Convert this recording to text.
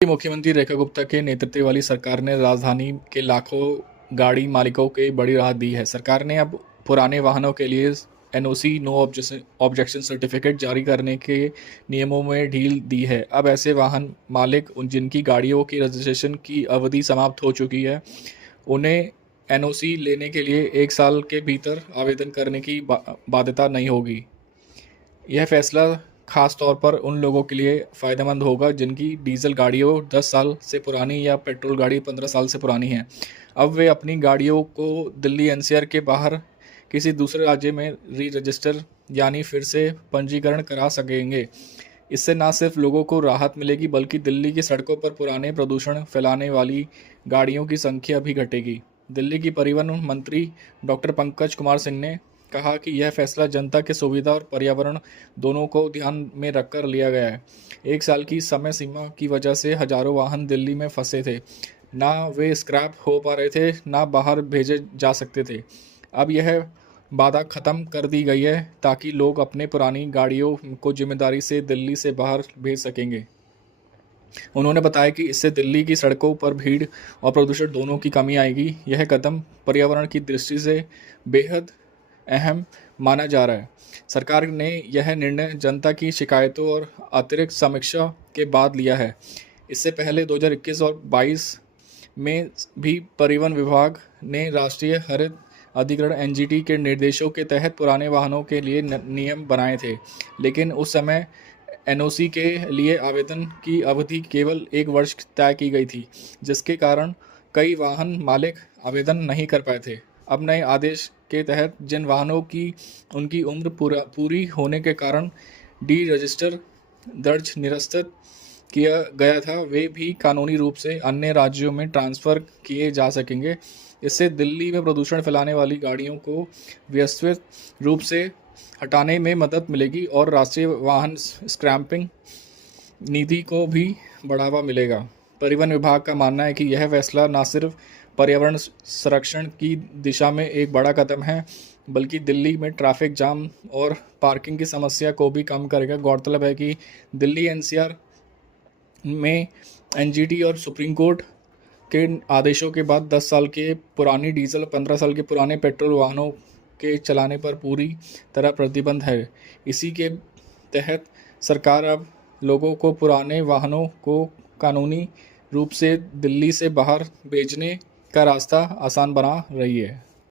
मुख्यमंत्री रेखा गुप्ता के नेतृत्व वाली सरकार ने राजधानी के लाखों गाड़ी मालिकों को बड़ी राहत दी है। सरकार ने अब पुराने वाहनों के लिए एनओसी नो ऑब्जेक्शन सर्टिफिकेट जारी करने के नियमों में ढील दी है। अब ऐसे वाहन मालिक जिनकी गाड़ियों की रजिस्ट्रेशन की अवधि समाप्त हो चुकी है, उन्हें एनओसी लेने के लिए 1 साल के भीतर आवेदन करने की बाध्यता नहीं होगी। यह फैसला खास तौर पर उन लोगों के लिए फ़ायदेमंद होगा जिनकी डीजल गाड़ियों 10 साल से पुरानी या पेट्रोल गाड़ी 15 साल से पुरानी है। अब वे अपनी गाड़ियों को दिल्ली एनसीआर के बाहर किसी दूसरे राज्य में री रजिस्टर यानी फिर से पंजीकरण करा सकेंगे। इससे न सिर्फ लोगों को राहत मिलेगी बल्कि दिल्ली की सड़कों पर पुराने प्रदूषण फैलाने वाली गाड़ियों की संख्या भी घटेगी। दिल्ली की परिवहन मंत्री डॉक्टर पंकज कुमार सिंह ने कहा कि यह फैसला जनता की सुविधा और पर्यावरण दोनों को ध्यान में रखकर लिया गया है। 1 साल की समय सीमा की वजह से हजारों वाहन दिल्ली में फंसे थे, ना वे स्क्रैप हो पा रहे थे, ना बाहर भेजे जा सकते थे। अब यह बाधा खत्म कर दी गई है ताकि लोग अपने पुरानी गाड़ियों को जिम्मेदारी से दिल्ली से बाहर भेज सकेंगे। उन्होंने बताया कि इससे दिल्ली की सड़कों पर भीड़ और प्रदूषण दोनों की कमी आएगी। यह कदम पर्यावरण की दृष्टि से बेहद अहम माना जा रहा है। सरकार ने यह निर्णय जनता की शिकायतों और अतिरिक्त समीक्षा के बाद लिया है। इससे पहले 2021 और 22 में भी परिवहन विभाग ने राष्ट्रीय हरित अधिकरण एनजीटी के निर्देशों के तहत पुराने वाहनों के लिए नियम बनाए थे, लेकिन उस समय एनओसी के लिए आवेदन की अवधि केवल 1 वर्ष तय की गई थी, जिसके कारण कई वाहन मालिक आवेदन नहीं कर पाए थे। अब नए आदेश के तहत जिन वाहनों की उनकी उम्र पूरी होने के कारण डी रजिस्टर दर्ज निरस्त किया गया था, वे भी कानूनी रूप से अन्य राज्यों में ट्रांसफ़र किए जा सकेंगे। इससे दिल्ली में प्रदूषण फैलाने वाली गाड़ियों को व्यवस्थित रूप से हटाने में मदद मिलेगी और राष्ट्रीय वाहन स्क्रैपिंग नीति को भी बढ़ावा मिलेगा। परिवहन विभाग का मानना है कि यह फैसला न सिर्फ पर्यावरण संरक्षण की दिशा में एक बड़ा कदम है, बल्कि दिल्ली में ट्रैफिक जाम और पार्किंग की समस्या को भी कम करेगा। गौरतलब है कि दिल्ली एनसीआर में एनजीटी और सुप्रीम कोर्ट के आदेशों के बाद 10 साल के पुरानी डीजल, 15 साल के पुराने पेट्रोल वाहनों के चलाने पर पूरी तरह प्रतिबंध है। इसी के तहत सरकार अब लोगों को पुराने वाहनों को कानूनी रूप से दिल्ली से बाहर भेजने का रास्ता आसान बना रही है।